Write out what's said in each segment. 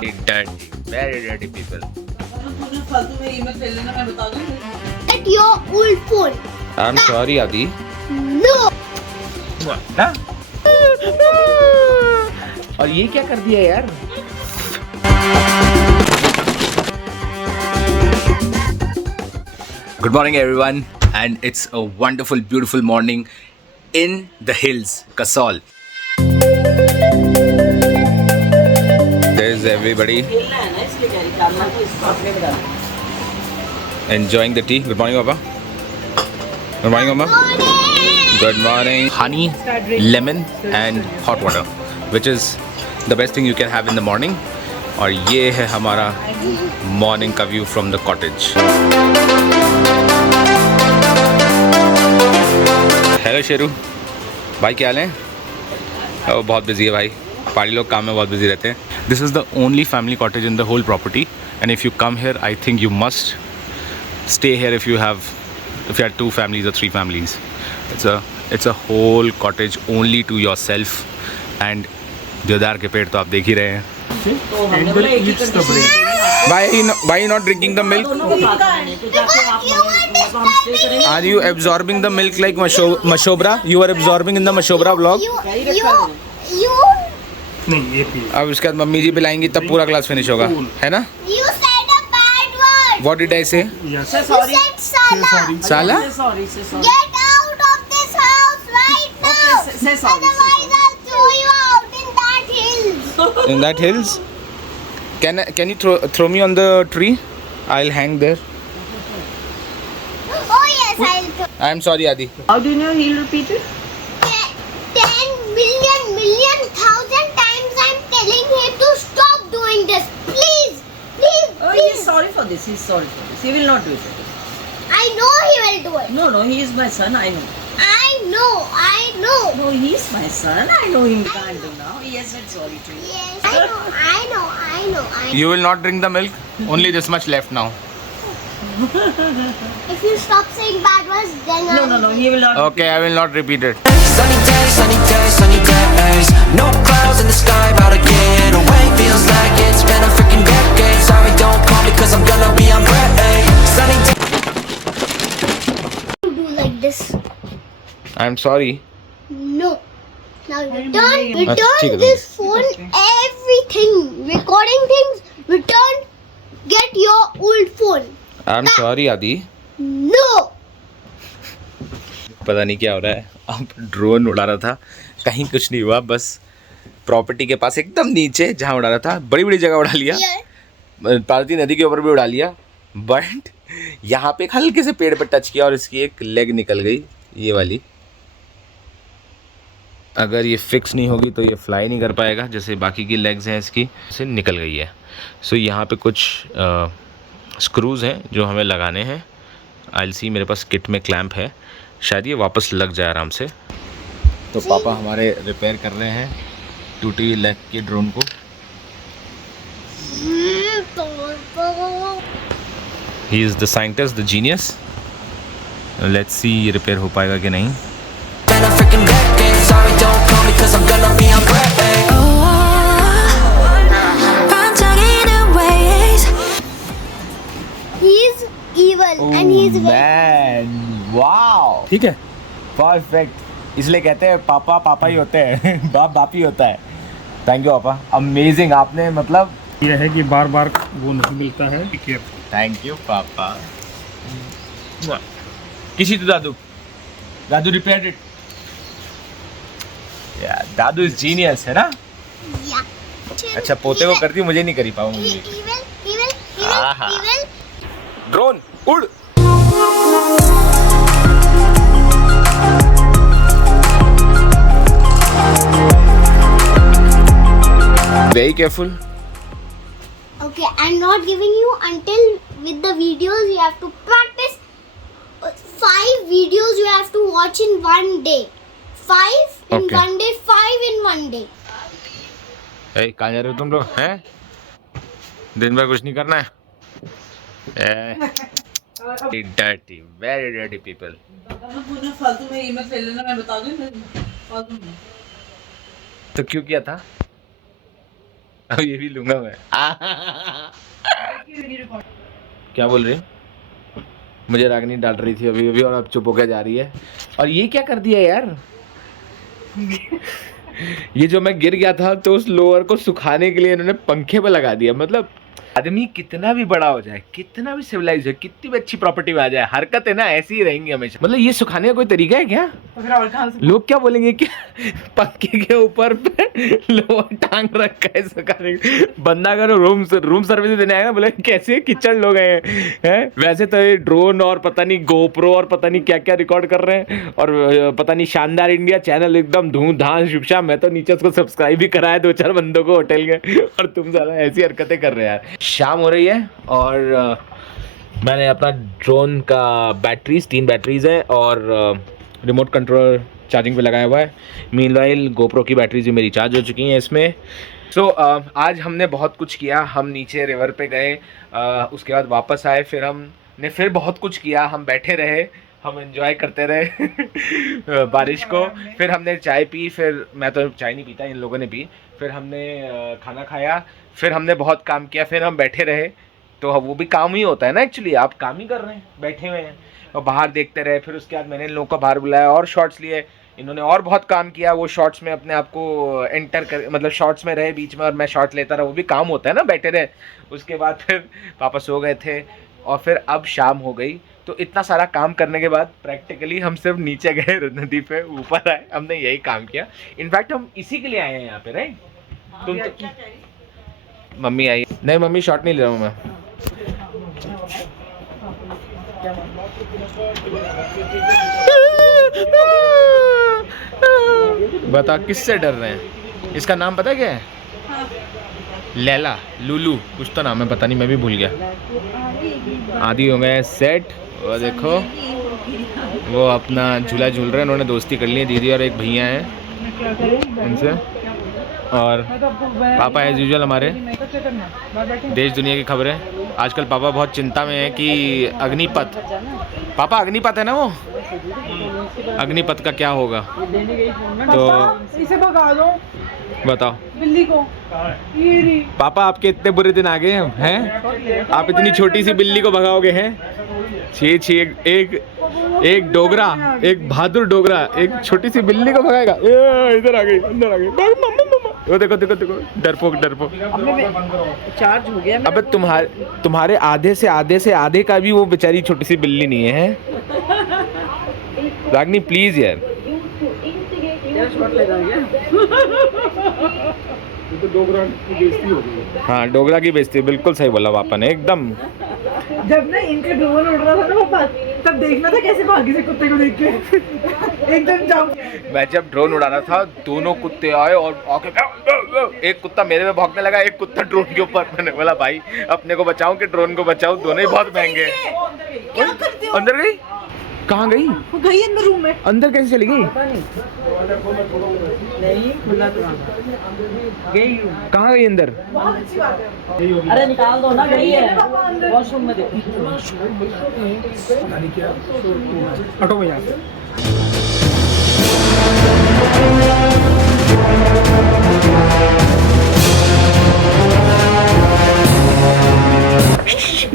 Dirty, very dirty people. Get your old phone. I'm sorry, Adi. No. ना? और ये क्या कर दिया यार? Good morning everyone, and it's a wonderful, beautiful morning in the hills, Kasol. There's everybody enjoying the tea. Good morning, Papa. Good morning, Mama. Good morning. Honey, lemon and hot water, which is the best thing you can have in the morning. और ये है हमारा morning का view from the cottage. Hello Sheru भाई, क्या हाल है? ओ, बहुत busy है भाई, पहाड़ी लोग काम में बहुत बिजी रहते हैं. This is the only family cottage in the whole property, and if you come here I think you must stay here if you have 2 families or 3 families. It's a whole cottage only to yourself, and देवदार के पेड़ तो आप देख ही रहे हैं. Why you not drinking the milk? Are you absorbing the milk like Mashobra? You are absorbing in the Mashobra vlog. You. नहीं ये पी. अब उसके बाद मम्मी जी पिलाएंगी तब पूरा ग्लास फिनिश होगा, है ना? You said a bad word. What did I say? Yes. You said Sala. Sala? Get out of this house right now. say sorry, Otherwise, I'll throw you out in that hills. In that hills? Can you throw me on the tree? I'll hang there. Oh yes, I'll throw. I'm sorry, Adi. How do you know he'll repeat it? 10 million thousand times I'm telling him to stop doing this. Please, please, Oh, please. he's sorry for this. He's sorry for this. He will not do it. I know he will do it. No, he is my son. I know. I know. No, he is my son. I know him can't do now. He has said sorry to you. Yes, I know. You will not drink the milk? Only this much left now. If you stop saying bad words, then No, he will not. Okay, I will not repeat it. Sunny days, no clouds in the sky, about to get away. Feels like it's been a freaking decade. Sorry, don't call me 'cause I'm gonna be on break. Sunny days. do like this. I'm sorry. No. Now ठीक है, return this phone, everything, recording things, return, get your old phone. I'm sorry, Adi. No. पता नहीं क्या हो रहा है. अब drone उड़ा रहा था, कहीं कुछ नहीं हुआ, बस प्रॉपर्टी के पास एकदम नीचे जहाँ उड़ा रहा था, बड़ी बड़ी जगह उड़ा लिया, Here. पार्वती नदी के ऊपर भी उड़ा लिया, बट यहाँ पे एक हल्के से पेड़ पे टच किया और इसकी एक लेग निकल गई, ये वाली. अगर ये फिक्स नहीं होगी तो ये फ्लाई नहीं कर पाएगा, जैसे बाकी की लेग्स हैं इसकी से निकल गई है. सो यहाँ पे कुछ स्क्रूज़ हैं जो हमें लगाने हैं. आई सी मेरे पास किट में क्लैंप है, शायद ये वापस लग जाए आराम से. तो पापा हमारे रिपेयर कर रहे हैं टूटी लेग के ड्रोन को. He is the scientist, the genius. Let's see ये रिपेयर हो पाएगा कि नहीं. Been a freaking decade. Sorry, don't call me 'cause I'm gonna be on break. He's evil and he's very. Man, wow, ठीक है, perfect. इसलिए कहते हैं पापा पापा ही होते हैं, बाप बाप ही होता है. थैंक यू पापा, अमेजिंग. आपने मतलब यह है कि बार बार वो नहीं मिलता है. थैंक यू पापा. किसी तो दादू रिपेयर्ड इट. यार दादू इज जीनियस, है ना? Yeah. अच्छा, पोते को करती, मुझे नहीं करी पाऊंगी. आहा. Evil. ड्रोन उड़. Very careful. Okay, I'm not giving you until with the videos you have to practice. 5 videos you have to watch in one day. 5 in Okay. one day, 5 in one day. Hey, कहाँ जा रहे हो तुम लोग? हैं? दिन भर कुछ नहीं करना है? Dirty, very dirty people. फालतू में ये मत ले लेना, मैं बता दूं फालतू में. तो क्यों किया था? अब ये भी लूंगा मैं। क्या बोल रही? मुझे रागनी डाल रही थी अभी अभी और अब चुप होकर जा रही है। और ये क्या कर दिया यार? ये जो मैं गिर गया था तो उस लोअर को सुखाने के लिए इन्होंने पंखे पे लगा दिया। मतलब आदमी कितना भी बड़ा हो जाए, कितना भी सिविलाइज है, कितनी भी अच्छी प्रॉपर्टी में आ जाए, हरकतें ना ऐसी ही रहेंगी हमेशा। मतलब ये सुखाने का कोई तरीका है क्या? लोग क्या बोलेंगे कि पंखे के ऊपर पे लोअर टांग रखा है सुखाने। बंदा अगर रूम सर्विस देने आएगा बोले कैसे किचड़ लोग हैं। वैसे तो ये ड्रोन और पता नहीं गोप्रो और पता नहीं क्या क्या रिकॉर्ड कर रहे हैं और पता नहीं शानदार इंडिया चैनल एकदम धूमधाम शुभशाम। मैं तो नीचे उसको सब्सक्राइब भी कराया 2-4 बंदों को होटल के, और तुम साला ऐसी हरकतें कर रहे हैं यार। शाम हो रही है और मैंने अपना ड्रोन का 3 बैटरीज है और रिमोट कंट्रोल चार्जिंग पे लगाया हुआ है। मीनवाइल गोप्रो की बैटरीज भी मेरी चार्ज हो चुकी हैं इसमें। सो आज हमने बहुत कुछ किया। हम नीचे रिवर पे गए, उसके बाद वापस आए, फिर हमने फिर बहुत कुछ किया। हम बैठे रहे, हम एंजॉय करते रहे बारिश को। फिर हमने चाय पी, फिर मैं तो चाय नहीं पीता, इन लोगों ने पी। फिर हमने खाना खाया, फिर हमने बहुत काम किया, फिर हम बैठे रहे। तो वो भी काम ही होता है ना एक्चुअली, आप काम ही कर रहे हैं, बैठे हुए हैं और बाहर देखते रहे। फिर उसके बाद मैंने इन लोगों को बाहर बुलाया और शॉर्ट्स लिए। इन्होंने और बहुत काम किया, वो शॉर्ट्स में अपने आप को एंटर कर, मतलब शॉर्ट्स में रहे बीच में और मैं शॉर्ट लेता रहा। वो भी काम होता है ना, बैठे रहे। उसके बाद फिर पापा सो गए थे और फिर अब शाम हो गई। तो इतना सारा काम करने के बाद प्रैक्टिकली हम सिर्फ नीचे गए नदी पे, ऊपर आए, हमने यही काम किया। इनफैक्ट हम इसी के लिए आए हैं यहाँ पे, राइट? तुम तो मम्मी आई नहीं, मम्मी शॉट नहीं ले रहा हूँ मैं। बता किससे डर रहे हैं? इसका नाम पता क्या है? लैला, लूलू कुछ तो नाम है, पता नहीं, मैं भी भूल गया। आदि हो गए सेट। और देखो वो अपना झूला झूल रहे हैं, उन्होंने दोस्ती कर ली है। दीदी और एक भैया हैं इनसे। और पापा एज यूजुअल हमारे देश दुनिया की खबरें। आजकल पापा बहुत चिंता में है कि अग्निपथ, पापा अग्निपथ है ना, वो अग्निपथ का क्या होगा। तो इसे भगा दो, बताओ बिल्ली को। पापा आपके इतने बुरे दिन आ गए हैं? आप इतनी छोटी सी बिल्ली को भगाओगे हैं? छी एक डोगरा, एक बहादुर डोगरा एक छोटी सी बिल्ली को भगाएगा। इधर आ गई, अंदर आ गई। वो देखो देखो देखो, डरपोक। चार्ज हो गया। अबे तुम्हारे आधे से आधे का भी वो बेचारी छोटी सी बिल्ली नहीं है। रागनी प्लीज यार। तो डोगरा की बेइज्जती हो गई। हाँ डोगरा की बेइज्जती, बिल्कुल सही बोला पापा ने एकदम। जब ना इनका ड्रोन उड़ रहा था ना पापा, तब देखना था कैसे भागी से कुत्ते को देख के एकदम जाम। मैं जब ड्रोन उड़ा रहा था, दोनों कुत्ते आए और आके एक कुत्ता मेरे में भौंकने लगा, एक कुत्ता ड्रोन के ऊपर। मैंने बोला भाई अपने को बचाऊं कि ड्रोन को बचाऊं, दोनों ही बहुत महंगे हैं। अंदर गई? कहाँ गई? वो गई अंदर रूम में। अंदर कैसे चली गई? नहीं खुला तो गई। कहाँ गई अंदर? बहुत अच्छी बात है। अरे निकाल दो ना, गई है वॉशरूम में। देखो हटो भैया।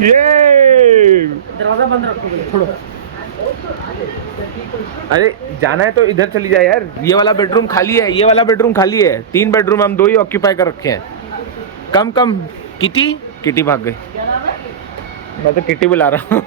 ये दरवाजा बंद रखो भैया, छोड़ो। अरे जाना है तो इधर चली जाए यार। ये वाला बेडरूम खाली है, ये वाला बेडरूम खाली है। 3 बेडरूम हम 2 ही ऑक्यूपाई कर रखे हैं। कम किटी भाग गई। मैं तो किटी बुला रहा हूँ।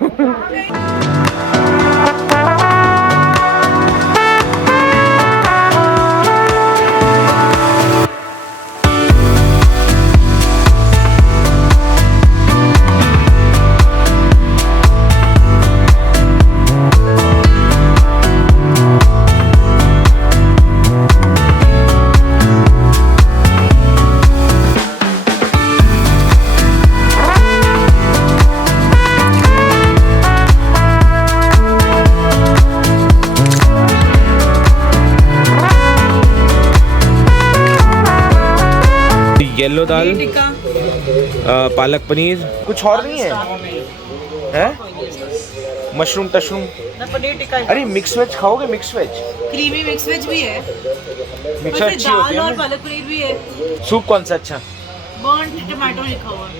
येलो दाल, पालक पनीर, कुछ और नहीं है? मशरूम टशरूम, पनीर टिक्का। अरे मिक्स वेज खाओगे? Mix veg, creamy mix veg भी है, मिक्स वेज अच्छी होती दाल और है। पालक पनीर भी है। सूप कौन सा अच्छा? बर्न्ड टमाटो लिखा हुआ है,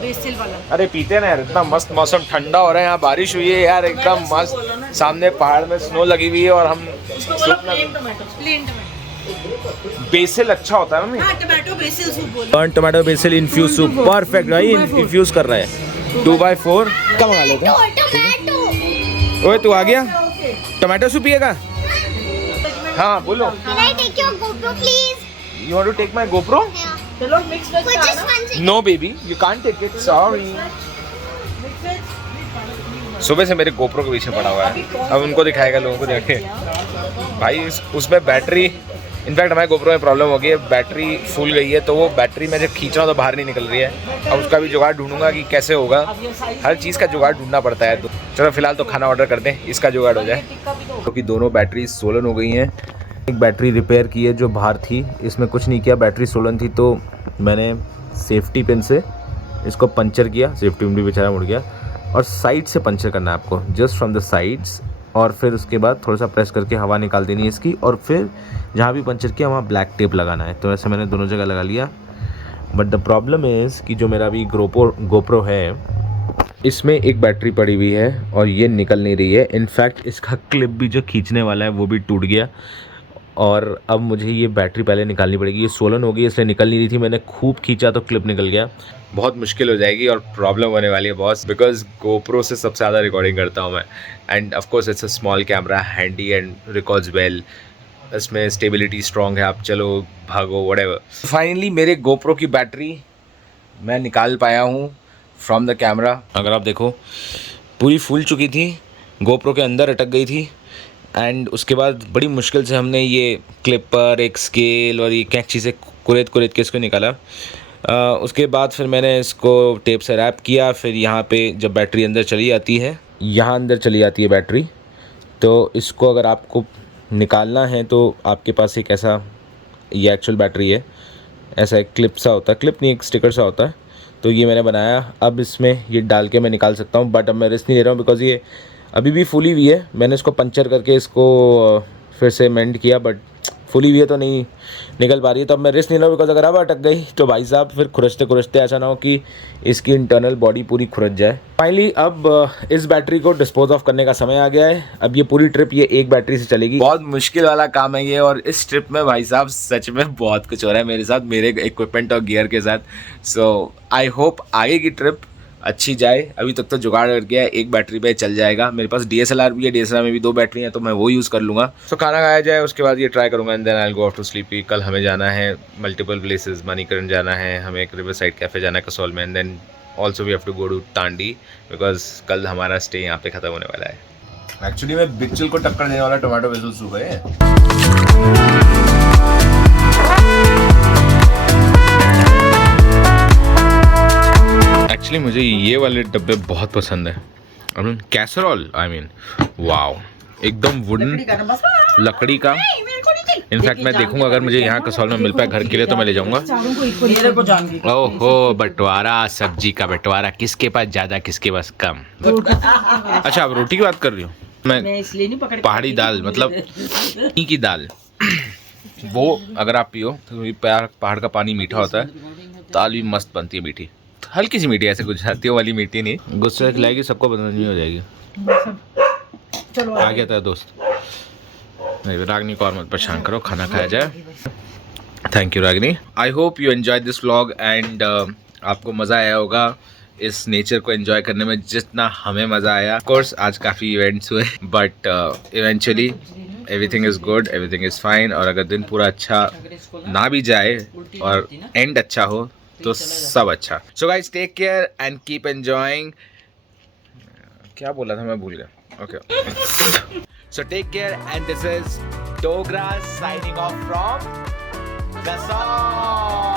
बेसिल वाला। अरे पीते ना यार, इतना मस्त मौसम ठंडा हो रहा है यहाँ, बारिश हुई है यार एकदम मस्त, सामने पहाड़ में स्नो लगी हुई है और हम उसको बोला plain tomato, plain tomato. Basil अच्छा होता है मम्मी। हाँ, टमाटो बेसिल सूप बोलो। Burn tomato basil infuse soup perfect भाई, इन्फ्यूज कर रहा है 2x4 कम मंगा लेते हैं। टोमेटो। ओए तू आ गया, टमाटो सूप पिएगा? हाँ बोलो। Can I take your GoPro, please? You want to take my GoPro? Yeah. चलो mix veg For just 1 second. No baby, you can't take it, sorry. सुबह से मेरे GoPro के पीछे पड़ा हुआ है, अब उनको दिखाएगा लोगों को देखे भाई। उसमें बैटरी, इनफैक्ट हमारे GoPro में प्रॉब्लम हो गई है, बैटरी फूल गई है, तो वो बैटरी में जब खींच रहा हूँ तो बाहर नहीं निकल रही है। अब उसका भी जुगाड़ ढूंढूंगा कि कैसे होगा, हर चीज़ का जुगाड़ ढूंढना पड़ता है। तो चलो फिलहाल तो खाना ऑर्डर करते हैं, इसका जुगाड़ हो जाए। क्योंकि दोनों बैटरी सोलन हो गई हैं। एक बैटरी रिपेयर की है जो बाहर थी, इसमें कुछ नहीं किया, बैटरी सोलन थी तो मैंने सेफ्टी पिन से इसको पंचर किया, सेफ्टी पिन भी बेचारा मुड़ गया। और साइड से पंचर करना है आपको, जस्ट फ्रॉम द साइड्स, और फिर उसके बाद थोड़ा सा प्रेस करके हवा निकाल देनी है इसकी, और फिर जहाँ भी पंचर किया वहाँ ब्लैक टेप लगाना है। तो ऐसे मैंने दोनों जगह लगा लिया। बट द प्रॉब्लम इज़ कि जो मेरा अभी GoPro है, इसमें एक बैटरी पड़ी हुई है और ये निकल नहीं रही है। इनफैक्ट इसका क्लिप भी जो खींचने वाला है वो भी टूट गया, और अब मुझे ये बैटरी पहले निकालनी पड़ेगी। ये सोलन हो गई इसलिए निकल नहीं रही थी, मैंने खूब खींचा तो क्लिप निकल गया। बहुत मुश्किल हो जाएगी और प्रॉब्लम होने वाली है बॉस, बिकॉज GoPro से सबसे ज़्यादा रिकॉर्डिंग करता हूँ मैं। End of course it's a small camera, handy and records well, इसमें स्टेबिलिटी स्ट्रॉन्ग है, आप चलो भागो व्हाटएवर। फाइनली मेरे GoPro की बैटरी मैं निकाल पाया हूँ फ्रॉम द कैमरा। अगर आप देखो पूरी फूल चुकी थी, GoPro के अंदर अटक गई थी। एंड उसके बाद बड़ी मुश्किल से हमने ये क्लिपर, एक स्केल और ये कैंची से कुरेद के इसको निकाला। उसके बाद फिर मैंने इसको टेप से रैप किया। फिर यहाँ पे जब बैटरी अंदर चली जाती है, यहाँ अंदर चली जाती है बैटरी, तो इसको अगर आपको निकालना है तो आपके पास एक ऐसा, ये एक्चुअल बैटरी है, ऐसा एक क्लिप सा होता है, क्लिप नहीं एक स्टिकर सा होता है, तो ये मैंने बनाया। अब इसमें ये डाल के मैं निकाल सकता हूँ, बट अब मैं रिस्क नहीं ले रहा हूँ बिकॉज़ ये अभी भी फुली हुई है। मैंने इसको पंचर करके इसको फिर से मेंड किया, बट फुली हुई है तो नहीं निकल पा रही है। तो अब मैं रिस्क नहीं ले रहा हूँ बिकॉज अगर अब अटक गई तो भाई साहब फिर खुरचते ऐसा ना हो कि इसकी इंटरनल बॉडी पूरी खुरच जाए। फाइनली अब इस बैटरी को डिस्पोज ऑफ करने का समय आ गया है। अब ये पूरी ट्रिप ये एक बैटरी से चलेगी। बहुत मुश्किल वाला काम है ये, और इस ट्रिप में भाई साहब सच में बहुत कुछ हो रहा है मेरे साथ, मेरे इक्विपमेंट और गियर के साथ। सो आई होप आगे की ट्रिप अच्छी जाए। अभी तक तो जुगाड़ कर गया है, एक बैटरी पे चल जाएगा। मेरे पास DSLR भी है, DSLR में भी 2 बैटरी हैं तो मैं वो यूज़ कर लूँगा। तो खाना खाया जाए उसके बाद ये ट्राई करूँगा and then I will go off to sleep. कल हमें जाना है मल्टीपल प्लेसेस, मणिकरण जाना है, हमें एक रिवर साइड कैफ़े जाना है कसौल में, and then also we have to go to Tandi because कल हमारा स्टे यहाँ पे ख़त्म होने वाला है। एक्चुअली मैं बिच्चल को टक्कर देने वाला टोमेटो बेसिल सूप है। एक्चुअली मुझे ये वाले डब्बे बहुत पसंद है। I mean casserole, I mean wow, एकदम वुडन लकड़ी का। इनफैक्ट मैं देखूंगा अगर मुझे यहाँ कसौल में मिल पाए घर के लिए तो मैं ले जाऊंगा। ओहो, बंटवारा, सब्जी का बंटवारा, किसके पास ज़्यादा किसके पास कम। अच्छा आप रोटी की बात कर रही हो, मैं इसलिए नहीं पकड़ पहाड़ी दाल मतलब की दाल वो अगर आप पियो तो पहाड़ का पानी मीठा होता है, दाल भी मस्त बनती है मीठी, हल्की सी मीठी, ऐसे गुजरातियों वाली मीठी नहीं। गुस्से खिलाएगी सबको बदनामी हो जाएगी। चलो आ गया था दोस्त। नहीं रागनी को और मत परेशान करो, खाना खाया जाए। Thank you Ragini. I hope you enjoy this vlog and आपको मज़ा आया होगा इस नेचर को एंजॉय करने में जितना हमें मज़ा आया। ऑफ कोर्स आज काफ़ी इवेंट्स हुए but eventually everything is good, everything is fine. और अगर दिन पूरा अच्छा ना भी जाए और एंड अच्छा हो तो सब अच्छा। So guys take care and keep enjoying. क्या बोला था मैं भूल गया। Okay so take care and this is Dogra signing off from Kasol.